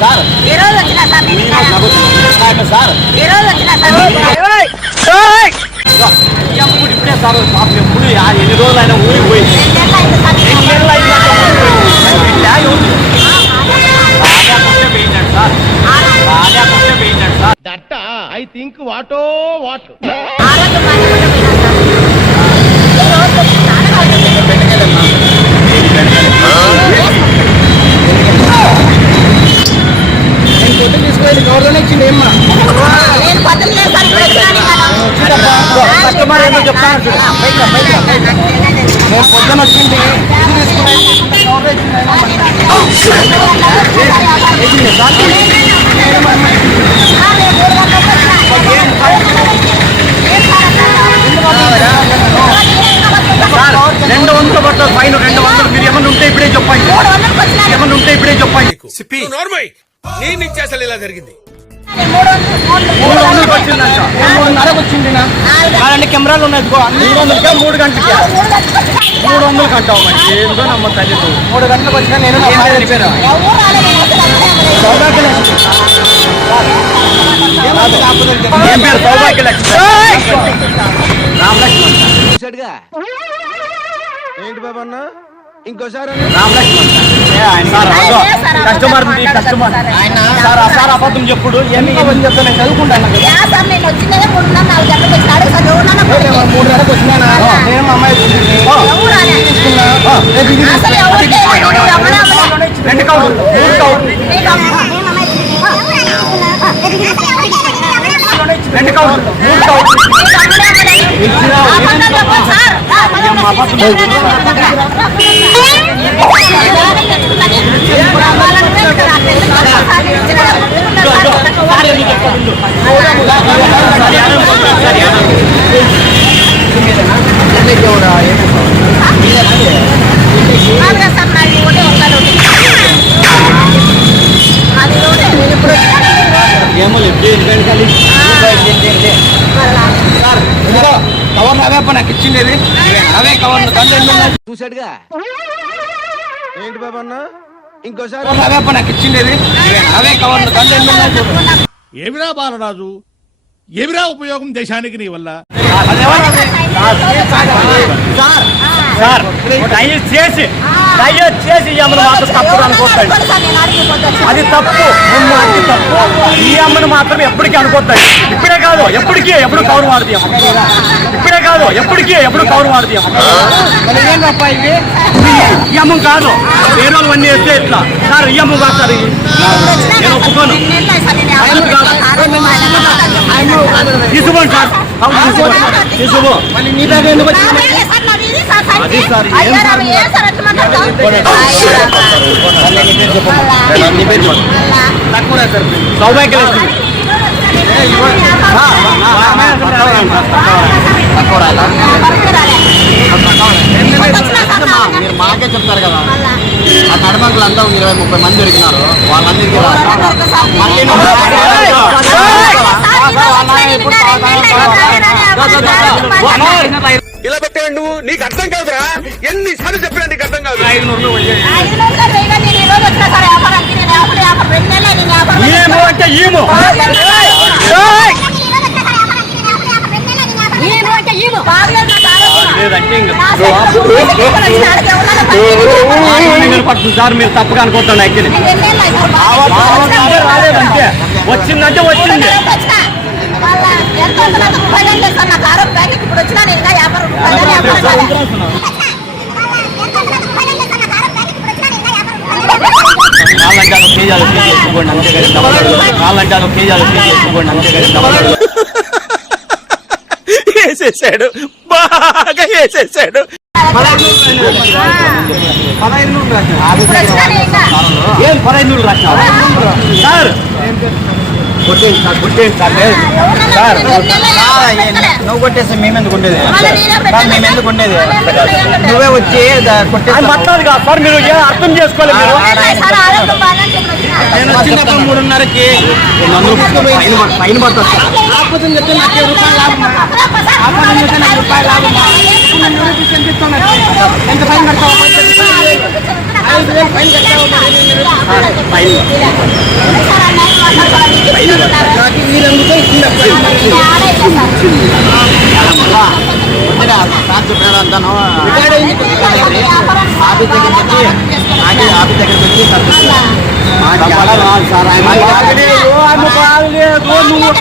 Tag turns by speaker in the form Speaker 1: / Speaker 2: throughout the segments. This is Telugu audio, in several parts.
Speaker 1: సార్.
Speaker 2: ఈ రోజు వచ్చిన సార్. నేను
Speaker 1: సార్
Speaker 2: ఈ రోజు వచ్చిన సార్
Speaker 1: కూడా ఇప్పుడే సార్ పాపం ఎప్పుడు ఆ ఎన్ని రోజులు అయినా ఊరికి పోయింది
Speaker 2: రెండు నెలలు అయింది సార్. నేను
Speaker 1: ఎన్ని నెలలు అయింది అంటే వీళ్ళ ఎవరు?
Speaker 2: ఆ,
Speaker 1: రాజా కొట్టే పోయిందంట సార్
Speaker 2: ఆ రోజు-
Speaker 1: రాజా కొట్టే పోయిందంట సార్
Speaker 3: దట్ట ఐ థింక్ వాటో వాట్
Speaker 2: ఆ రోజు బాగానే కూడా పోయినా సార్. ఈ రోజు వచ్చిన అడగాలి.
Speaker 3: నేను పొద్దున్న తీసుకువెళ్ళి గవర్నమెంట్ ఇచ్చింది ఏమ్మా
Speaker 2: నేను పొద్దున్న లేదు సార్ ఇప్పుడు వచ్చినాను కదా.
Speaker 3: కస్టమర్ ఏమో చెప్తాను చూడు. బయట, బయట, బయట. పొద్దున వచ్చింది
Speaker 1: రెండు వందలు పడుతుంది ఫైన్ రెండు వందలు మీరు ఏమన్నా ఉంటే ఇప్పుడే చెప్పండి. ఏమన్నా ఉంటే ఇప్పుడే చెప్పండి.
Speaker 4: సిప్పి నేను ఇచ్చే అసలు ఇలా జరిగింది.
Speaker 1: మూడు వందలకు వచ్చిందంట
Speaker 3: మూడున్నరకు వచ్చింది నా
Speaker 1: కాదండి కెమెరాలు ఉన్నాయి మూడు వందలకే మూడు గంటలకి? మూడు వందలకి అంటావు మరి? ఏందో నమ్మ తల్లి
Speaker 3: మూడు గంటలకు వచ్చినా నేను నా భార్య చనిపోయినా. సౌభాగ్య లక్ష్మి. ఏమవుతుంది ఆపదలు చెప్పు.
Speaker 1: ఏం పేరు? సౌభాగ్య లక్ష్మి రామలక్ష్మణ్
Speaker 3: చూశాడుగా ఏంటి బాబు అన్న? ఇంకోసారి
Speaker 1: కస్టమర్ మీ కస్టమర్. సార్. ఆ సార్ అబద్ధం చెప్పుడు ఏమి
Speaker 3: కొంచెం చెప్తా నేను చదువుకుంటాను మూడు గంటలకు వచ్చినానా నేను మా అమ్మాయి చూసింది.
Speaker 2: ఎవరు రాలే.
Speaker 3: తీసుకున్నా. నేను దిగి
Speaker 2: అసలు ఎవరు చేయలేదు. నువ్వు ఎవరు అవ్వలే.
Speaker 1: రెండు కౌంటర్ మూడు కౌంటర్
Speaker 2: నీకు అమ్మ-
Speaker 1: రెండు కౌంటర్ మూడు కౌంటర్
Speaker 2: అబద్ధాలు చెప్పండి సార్. మామూలుగా సార్ నాది ఒకటే ఒక్కటి ఉంది. అది ఒకటే. నేను ఇప్పుడు వచ్చాను.
Speaker 1: ఏమో లేదు వెనకాలి
Speaker 3: కవర్ అవే అప్ప నాకు ఇచ్చిండేది. అవే కవర్ చూశాడుగా ఏంటి అన్న ఇంకోసారి అవే నాకు ఇచ్చిండేది అవే కవర్
Speaker 4: ఏమిరా బాలరాజు ఏమిరా ఉపయోగం దేశానికి నీ వల్ల
Speaker 1: సార్ దయచేసి దయచేసి ఈ అమ్మను మాత్రం తప్పుడు అనుకోకండి. అది తప్పు అది తప్పు. ఈ అమ్మను మాత్రం ఎప్పటికీ అనుకోద్దండి ఇప్పుడే కాదు ఎప్పటికీ ఎప్పుడు కౌరు వాడది ఇప్పుడే కాదు ఎప్పటికీ ఎప్పుడు కౌరు
Speaker 3: తప్ప ఇవి
Speaker 1: ఈ అమ్మ కాదు వేరే వాళ్ళు అన్నీ వేస్తే ఇట్లా సార్ ఈ అమ్మ కాదు సార్. నేను ఒప్పుకోను.
Speaker 2: నేను ఎవరు
Speaker 1: తీసుకోండి సార్. తీసుకో
Speaker 2: అదే సార్,
Speaker 5: మీరు మాకే చెప్తారు కదా. ఆ నడమంకులు అంతా ఇరవై ముప్పై మంది దొరికినారు వాళ్ళందరికీ మళ్ళీ నువ్వు?
Speaker 4: నీకు అర్థం కాదురా. ఎన్నిసార్లు చెప్పినా నీకు అర్థం కాదు.
Speaker 1: ఏమో అంటే ఏమో పడుతుంది సార్ మీరు తప్పుగా అనుకుంటున్నా యాక్చువల్లీ. రాలేదంటే వచ్చిందంటే వచ్చింది.
Speaker 2: ఇప్పుడు వచ్చినా నేను ఇంకా యాభై రూపాయలు యాభై రూపాయలు
Speaker 1: కావాలంటే అదొక కేజీ అదొక కేజీ వేసుకోండి అంతే కదా కదా
Speaker 4: వేసేసాడు బాగా వేసేసాడు
Speaker 3: పదహైదు
Speaker 1: సార్ కొట్టేయండి సార్ కొట్టేయండి సార్ లేదు సార్
Speaker 5: నువ్వు కొట్టేస్తే మేమెందుకు ఉండేది. సార్, మేము ఎందుకు ఉండేది?
Speaker 2: మళ్ళీ ఎందుకు ఉండేది?
Speaker 5: నువ్వే వచ్చి ద-
Speaker 1: అది
Speaker 5: కొట్టేస్తావు.
Speaker 1: మాట్లాడు కాదు సార్ మీరు ఏం అర్థం చేసుకోలేదు.
Speaker 5: నేను వచ్చినప్పుడు మూడున్నరకి
Speaker 1: నన్ను ఫైన్ పడ- ఫైన్ పడుతుంది సార్.
Speaker 3: ఆపదం చెప్తే నాకు రూపాయలు లాభం ఆపదం చెప్తే నాకు రూపాయలు లాభం ఎంత ఫైన్ కడతావు ఐదు
Speaker 5: ఫ్యాన్స్ పేరు అంతాను ఆఫీస్ దగ్గరికి వచ్చి ఆగి ఆఫీస్ దగ్గరికి వచ్చి చాలా రాదు సార్
Speaker 1: నువ్వు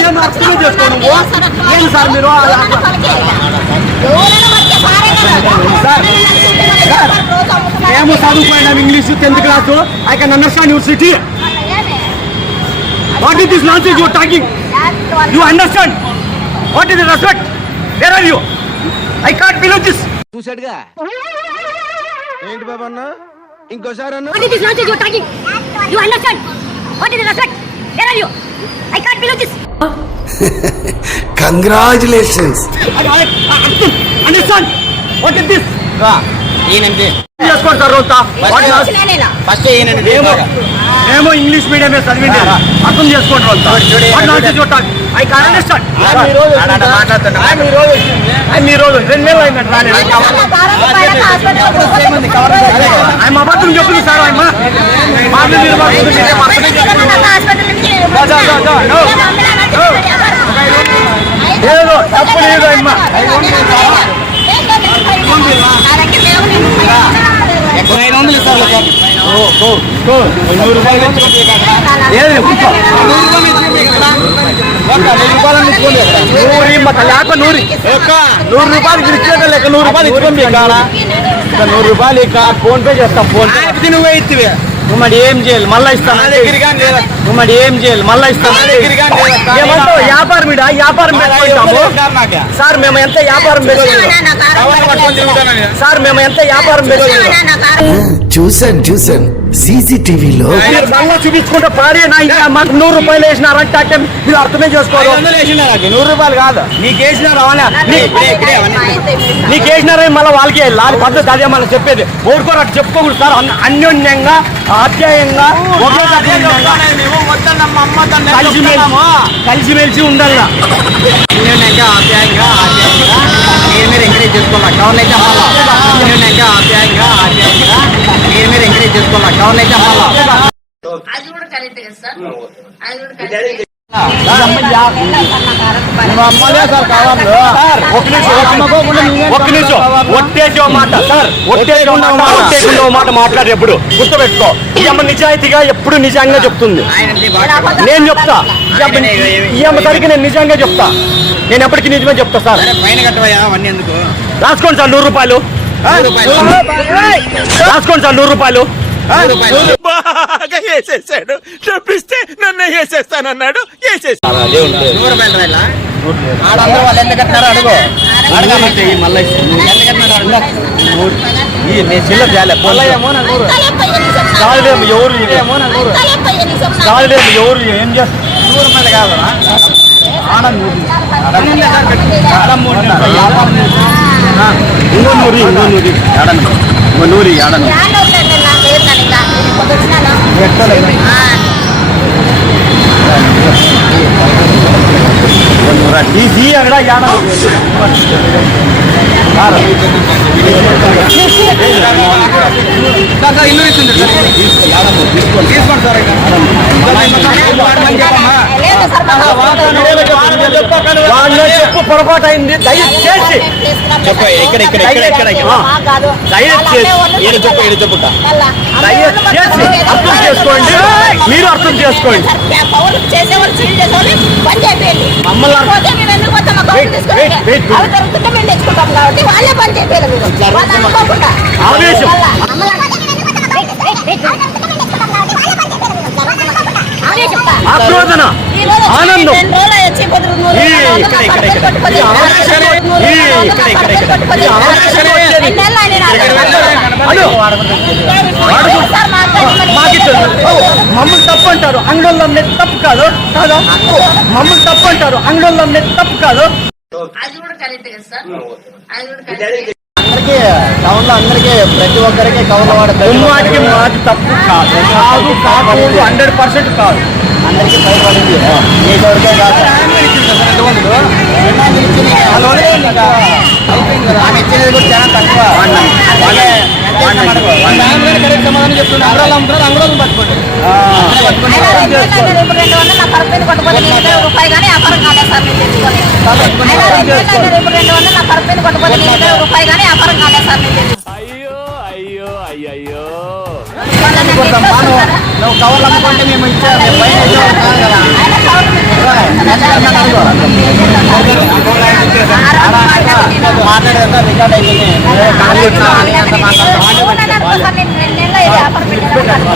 Speaker 1: ఏం అర్థమే చేసుకో నువ్వు మీరు మేము చదువుకున్నాం English tenth class I can understand your city what is this nonsense your talking you understand what is respect where are you I can't believe this
Speaker 3: చూసాడుగా ఏంటి బాబు అన్న ఇంకోసారి అన్న.
Speaker 2: What is this nonsense you're talking? You understand? What is the respect? Where are you? I can't believe this.
Speaker 6: Congratulations
Speaker 1: understand what is this
Speaker 5: ఈయనంటే first ఈయనండి
Speaker 1: ఏమో ఏమో ఇంగ్లీష్ మీడియమే చదివింది అర్థం చేసుకోండి రోజుతా ఐ కాన్ అండర్స్టాండ్ మీ రోజు రెండు నెలలు అయినట్టు రాలేదు ఆయన అబద్ధం చెప్పింది సార్ ఆయన మేము. ఏదో తప్పు లేదు అమ్మా
Speaker 5: ఐదు వందలు ఇస్తారు
Speaker 1: ఏది కూర్చో. నూరి మాకు లేక నూరి నూరు రూపాయలు ఇచ్చేట లేక నూరు రూపాయలు ఇచ్చుకోండి కాడ నూరు రూపాయలు ఇక ఫోన్ చేస్తాం ఫోన్
Speaker 3: నువ్వే ఇచ్చివే
Speaker 1: నువ్వు మరి ఏం చేయాలి మళ్ళా ఇస్తాను దగ్గరికి మరి ఏం చేయాలి? మళ్ళా ఇస్తాను ఏమంటావు? వ్యాపారం ఇడా? వ్యాపారం పెట్టుకుంటాము. సార్ మేము ఎంత వ్యాపారం పెట్టుకుంటాం? సార్ మేము ఎంత వ్యాపారం పెట్టుకుంటాం?
Speaker 6: చూశాను చూశాను సీసీటీవీలో
Speaker 1: మళ్ళా చూపించుకుంటే పాడే నా ఇంకా మాకు నూరు రూపాయలు వేసినారంటే అంటే మీరు అర్థమే చేసుకోరు.
Speaker 3: నూరు రూపాయలు కాదు.
Speaker 1: నీకు వేసినారు అవునా నీకు వేసినారని మళ్ళీ వాళ్ళకి లాలి పద్ధతి అదే మనం చెప్పేది? ఊరుకోరు అటు చెప్పుకోకూడదు సార్. అన్- అన్యోన్యంగా ఆప్యాయంగా ఒకే దగ్గర ఉండాలా. కలిసిమెలిసి కలిసిమెలిసి ఉండాలి
Speaker 5: అన్యోన్యంగా ఆప్యాయంగా ఆప్యాయంగా. మీరు మీరు ఎంకరేజ్ చేసుకోవాలి? కవర్లు అయితే అమ్మాలా? అన్యోన్యంగా ఆప్యాయంగా ఆప్యాయంగా. మీరు మీరు ఎంకరేజ్ చేసుకోవాలి? కవర్లు అయితే అమ్మాలా?
Speaker 2: అది కూడా కరెక్ట్ కదా సార్. అది కూడా కరెక్ట్.
Speaker 1: అమ్మలే సార్ కావాలి ఒక నిమిషం ఒక నిమిషం ఒట్టేసి ఓ మాట సార్ ఒట్టేసి ఓ మాట ఒట్టేసి ఓ మాట మాట్లాడు ఎప్పుడు? గుర్తుపెట్టుకో. ఈ అమ్మ నిజాయితీగా ఎప్పుడు నిజంగా చెప్తుంది. నేను చెప్తా. ఈ అమ్మ- సరికి నేను నిజంగా చెప్తా. నేను ఎప్పటికీ నిజమే చెప్తా సార్. రాసుకోండి సార్ నూరు రూపాయలు. రాసుకోండి సార్ నూరు రూపాయలు.
Speaker 4: బాగా వేసేసాడు. డబ్బిస్తే నన్ను వేసేస్తానన్నాడు. వేసేస్తాను
Speaker 5: నూరు రూపాయలు రాయాలా? ఆడందరూ వాళ్ళు ఎంత కట్టారో అడుగు అడగమంటే
Speaker 1: మళ్ళీ
Speaker 5: ఎంత కట్టినారు అడుగు
Speaker 1: నేను చిల్లర చేయాలి కాదులేము ఎవరు కాదులేము ఎవరు ఏం చేస్తారు
Speaker 5: నూరు రూపాయలు కావాలా
Speaker 1: ఇంకో నూరి ఇంకో నూరి ఏడను ఇంకో నూరి ఏడను డీసీ అక్కడ ఏడను
Speaker 3: ఇల్లు ఇస్తుంది తీసుకోండి సార్
Speaker 1: వాళ్ళు చెప్పు పొరపాటు అయింది దయచేసి
Speaker 5: చెప్పు ఇక్కడ ఇక్కడ ఇక్కడ ఇక్కడ
Speaker 1: దయచేసి దయచేసి అర్థం చేసుకోండి మీరు అర్థం చేసుకోండి. ఆవేశం. ఆక్రోధన. ఆనందం. మమ్మల్ని తప్పు అంటారు అంగళంలో అమ్మేది తప్పు కాదు. కాదా? మమ్మల్ని తప్పు అంటారు అంగళంలో అమ్మేది తప్పు కాదు
Speaker 2: కదా.
Speaker 5: అందరికీ టౌన్లో అందరికీ ప్రతి ఒక్కరికి కవర్లు వాడతారు
Speaker 1: మాది తప్పు కాదు. కాదు కాకూడదు హండ్రెడ్ పర్సెంట్ కాదు.
Speaker 5: అందరికీ పై పడింది. మీ కొడుకే కాదు. ఆమె ఇచ్చినది కూడా చాలా తక్కువ.
Speaker 3: సమాధానం చెప్తున్నా అంగడాలు అమ్ముతున్నారు అంగడాలు పట్టుకోండి.
Speaker 2: రూపాయి కానీ వ్యాపారం కాలేదు సార్ రెండు వందలు నా రూపాయి కానీ వ్యాపారం కాలేదు సార్
Speaker 1: కొడతాం బాను? నువ్వు కవర్లు అమ్ముకుంటే మేము ఇచ్చే పైన. మాట్లాడేదంతా రికార్డ్ అయిపోయింది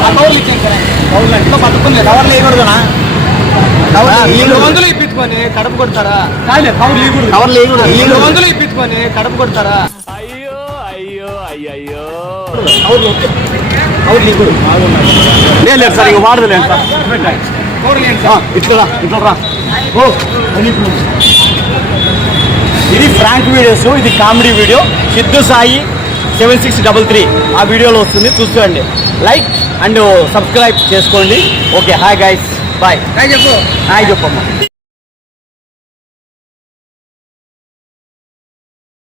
Speaker 3: కవర్లు ఇంట్లో పట్టుకోలేదు
Speaker 1: కవర్లు వేయకూడదునా.
Speaker 3: వందలు ఇప్పించుకొని కడుపు కొడతారా
Speaker 1: కవర్లు
Speaker 3: వందలు ఇప్పించుకొని కడుపు కొడతారా
Speaker 1: లేదు లేదు సార్ ఇక వాడదు లేదు సార్ ఇట్లా రా, ఇట్లా రా. ఓ ఇది ఫ్రాంక్ వీడియోస్ ఇది comedy video. Siddhu Sai seven six double three ఆ వీడియోలో వస్తుంది చూసుకోండి. లైక్ అండ్ సబ్స్క్రైబ్ చేసుకోండి. ఓకే హాయ్ గైస్ బాయ్
Speaker 3: చెప్పు
Speaker 1: హాయ్ చెప్పమ్మా.